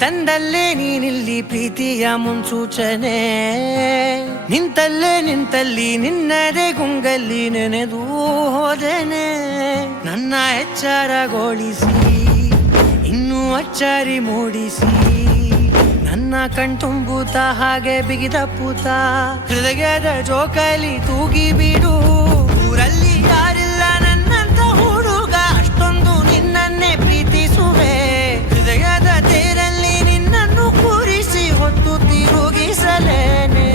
ತಂದಲ್ಲೇ ನೀನಿಲ್ಲಿ ಪ್ರೀತಿಯ ಮುನ್ಸೂಚನೆ, ನಿಂತಲ್ಲಿ ನಿನ್ನದೇ ಗುಂಗಲ್ಲಿ ನೆನೆದು ಹೋದೆನೆ. ನನ್ನ ಎಚ್ಚರಗೊಳಿಸಿ ಇನ್ನೂ ಅಚ್ಚರಿ ಮೂಡಿಸಿ, ನನ್ನ ಕಣ್ತುಂಬುತ್ತ ಹಾಗೆ ಬಿಗಿದ ಪೂತ ಹೃದಯದ ಜೋಕಾಲಿ ತೂಗಿ ಬಿಡು. ಊರಲ್ಲಿ ಯಾರಿಲ್ಲ ನನ್ನಂತ ಹುಡುಗ, ಅಷ್ಟೊಂದು ನಿನ್ನನ್ನೇ ಪ್ರೀತಿಸುವೆ. ಹೃದಯದ ತೇರಲ್ಲಿ ನಿನ್ನನ್ನು ಕೂರಿಸಿ ಹೊತ್ತು ತಿರುಗಿಸಲೇನೆ.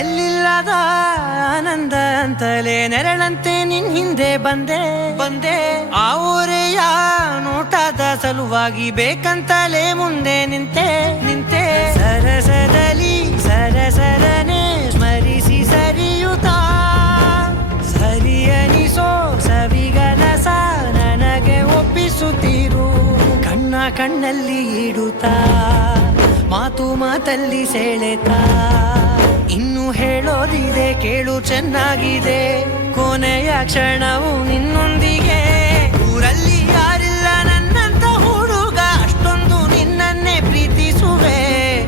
ಎಲ್ಲಿಲ್ಲದ ಆನಂದ ಅಂತಲೇ ನೆರಳಂತೆ ನಿನ್ ಹಿಂದೆ ಬಂದೆ. ಆ ಊರೆಯ ನೋಟದ ಸಲುವಾಗಿ ಬೇಕಂತಲೇ ಮುಂದೆ ನಿಂತೆ. ಸರಸದಲ್ಲಿ ಸರಸರನೆ ಸ್ಮರಿಸಿ ಸರಿಯುತ್ತಾ, ಸರಿಯನಿಸೋ ಸವಿಗನಸ ನನಗೆ ಒಪ್ಪಿಸುತ್ತೀರು. ಕಣ್ಣಲ್ಲಿ ಇಡುತ್ತಾ, ಮಾತಲ್ಲಿ ಸೆಳೆತಾ, ಇನ್ನು ಹೇಳೋದಿದೆ ಕೇಳು ಚೆನ್ನಾಗಿದೆ. ಕೊನೆಯ ಕ್ಷಣವು ನಿನ್ನೊಂದಿಗೆ. ಊರಲ್ಲಿ ಯಾರಿಲ್ಲ ನನ್ನಂತ ಹುಡುಗ, ಅಷ್ಟೊಂದು ನಿನ್ನನ್ನೇ ಪ್ರೀತಿಸುವೆ.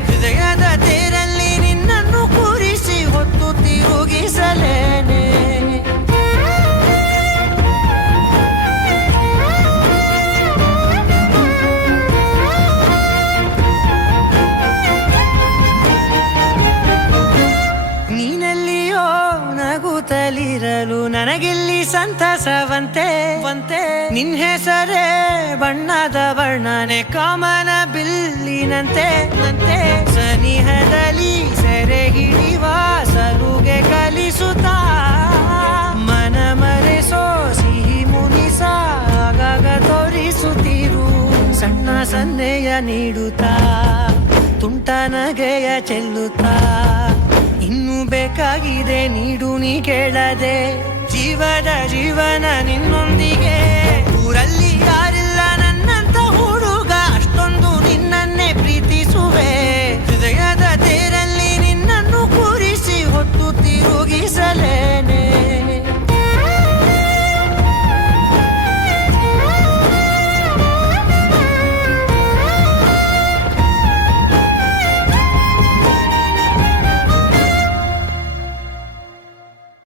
ಹೃದಯದ ತೇರಲ್ಲಿ ನಿನ್ನನ್ನು ಕೂರಿಸಿ ಹೊತ್ತು ತಿರುಗಿಸಲೇನೆ. ನಗುತ್ತಲಿರಲು ನನಗಿಲ್ಲಿ ಸಂತಸವಂತೆ. ನಿನ್ ಹೆಸರೇ ಬಣ್ಣದ ವರ್ಣನೆ ಕಾಮನ ಬಿಲ್ಲಿನಂತೆ. ಸನಿಹದಲ್ಲಿ ಸೆರೆ ಹಿಡಿಯುವ ಸಲುಗೆ ಕಲಿಸುತ್ತಾ, ಮನ ಮರೆಸೋ ಸಿಹಿ ಮುನಿಸ ಆಗಾಗ ತೋರಿಸುತ್ತೀರು. ಸಣ್ಣ ಸನ್ನೆಯ ನೀಡುತ್ತಾ, ತುಂಟ ನಗೆಯ ಚೆಲ್ಲುತ್ತಾ, ಇನ್ನು ಬೇಕಾಗಿದೆ ನೀಡು ನೀ ಕೇಳದೆ. ಜೀವನ ನಿನ್ನೊಂದಿಗೆ. ಊರಲ್ಲಿ ಯಾರಿಲ್ಲ